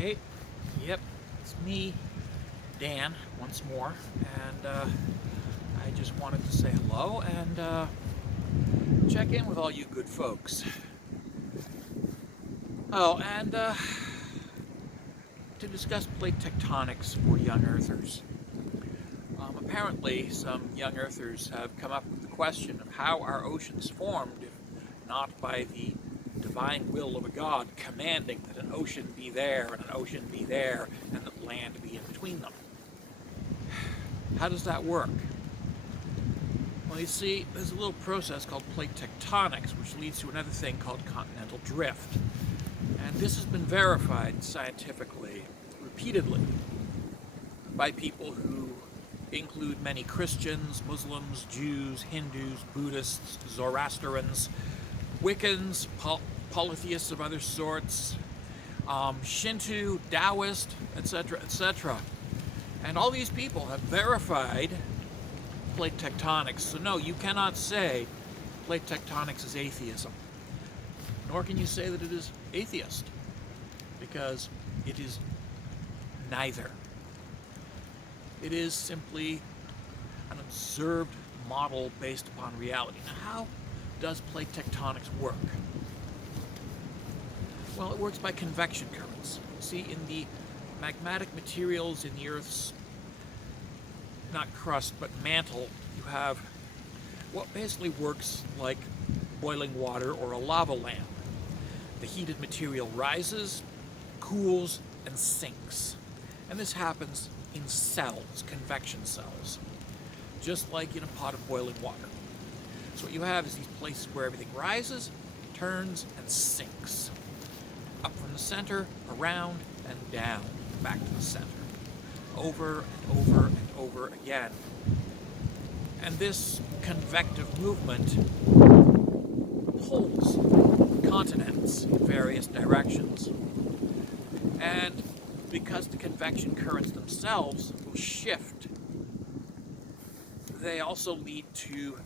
Hey, yep, it's me, Dan, once more, and I just wanted to say hello and check in with all you good folks. Oh, and to discuss plate tectonics for young earthers. Apparently, some young earthers have come up with the question of how our oceans formed, if not by the divine will of a god commanding that an ocean be there and an ocean be there and that land be in between them. How does that work? Well, you see, there's a little process called plate tectonics, which leads to another thing called continental drift. And this has been verified scientifically repeatedly by people who include many Christians, Muslims, Jews, Hindus, Buddhists, Zoroastrians, Wiccans, polytheists of other sorts, Shinto, Taoist, etc., etc. And all these people have verified plate tectonics. So no, you cannot say plate tectonics is atheism. Nor can you say that it is atheist, because it is neither. It is simply an observed model based upon reality. Now, how does plate tectonics work? Well, it works by convection currents. See, in the magmatic materials in the Earth's, not crust, but mantle, you have what basically works like boiling water or a lava lamp. The heated material rises, cools, and sinks. And this happens in cells, convection cells, just like in a pot of boiling water. So what you have is these places where everything rises, turns, and sinks. Up from the center, around, and down, back to the center. Over and over and over again. And this convective movement pulls continents in various directions. And because the convection currents themselves will shift, they also lead to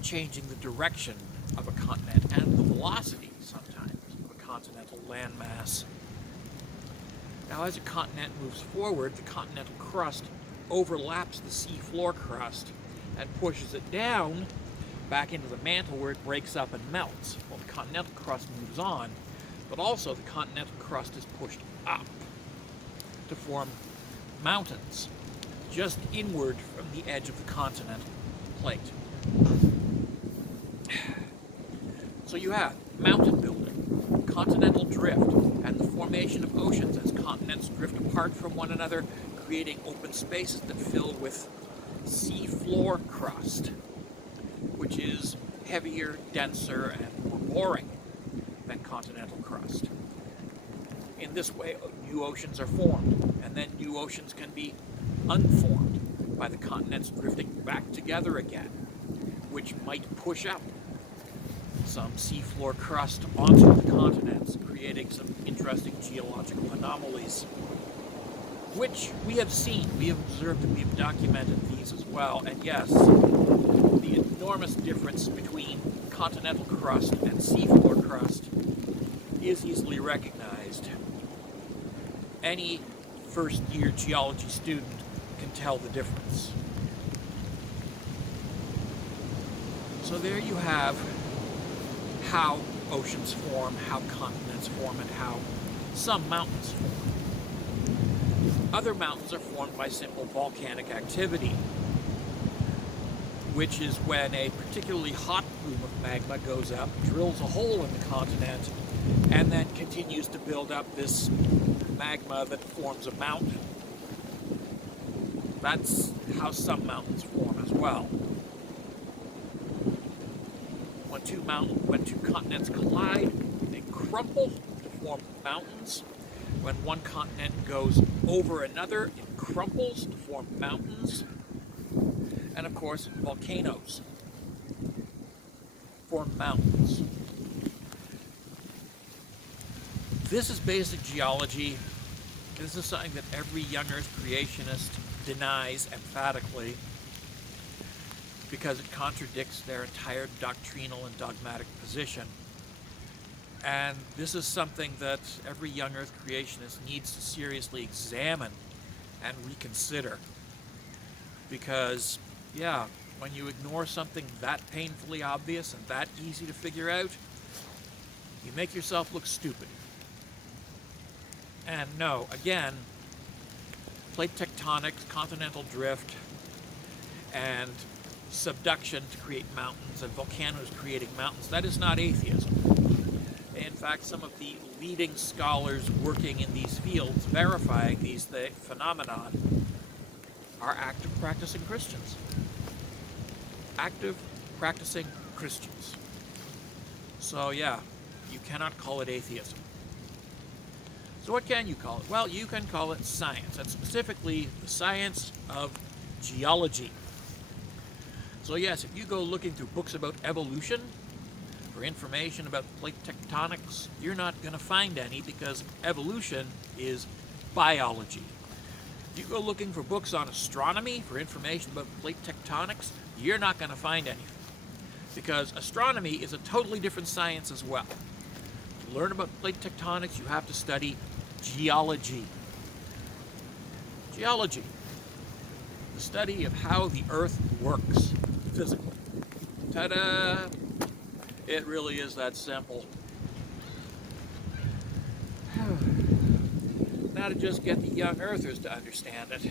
changing the direction of a continent and the velocity, sometimes, of a continental landmass. Now, as a continent moves forward, the continental crust overlaps the seafloor crust and pushes it down back into the mantle where it breaks up and melts. Well, the continental crust moves on, but also the continental crust is pushed up to form mountains just inward from the edge of the continental plate. So you have mountain building, continental drift, and the formation of oceans as continents drift apart from one another, creating open spaces that fill with seafloor crust, which is heavier, denser, and more boring than continental crust. In this way, new oceans are formed, and then new oceans can be unformed by the continents drifting back together again, which might push up some seafloor crust onto the continents, creating some interesting geological anomalies, which we have seen, we have observed, and we have documented these as well. And yes, the enormous difference between continental crust and seafloor crust is easily recognized. Any first-year geology student can tell the difference. So there you have how oceans form, how continents form, and how some mountains form. Other mountains are formed by simple volcanic activity, which is when a particularly hot plume of magma goes up, drills a hole in the continent, and then continues to build up this magma that forms a mountain. That's how some mountains form as well. When two continents collide, they crumple to form mountains. When one continent goes over another, it crumples to form mountains. And of course, volcanoes form mountains. This is basic geology. This is something that every young Earth creationist denies emphatically, because it contradicts their entire doctrinal and dogmatic position. And this is something that every young Earth creationist needs to seriously examine and reconsider. Because, yeah, when you ignore something that painfully obvious and that easy to figure out, you make yourself look stupid. And no, again, plate tectonics, continental drift, and subduction to create mountains, and volcanoes creating mountains, that is not atheism. In fact, some of the leading scholars working in these fields verifying these phenomena are active practicing Christians. Active practicing Christians. So yeah, you cannot call it atheism. So what can you call it? Well, you can call it science, and specifically the science of geology. So yes, if you go looking through books about evolution for information about plate tectonics, you're not going to find any, because evolution is biology. If you go looking for books on astronomy for information about plate tectonics, you're not going to find anything, because astronomy is a totally different science as well. To learn about plate tectonics, you have to study geology. Geology, the study of how the Earth works physically. Ta-da! It really is that simple. Now to just get the young Earthers to understand it.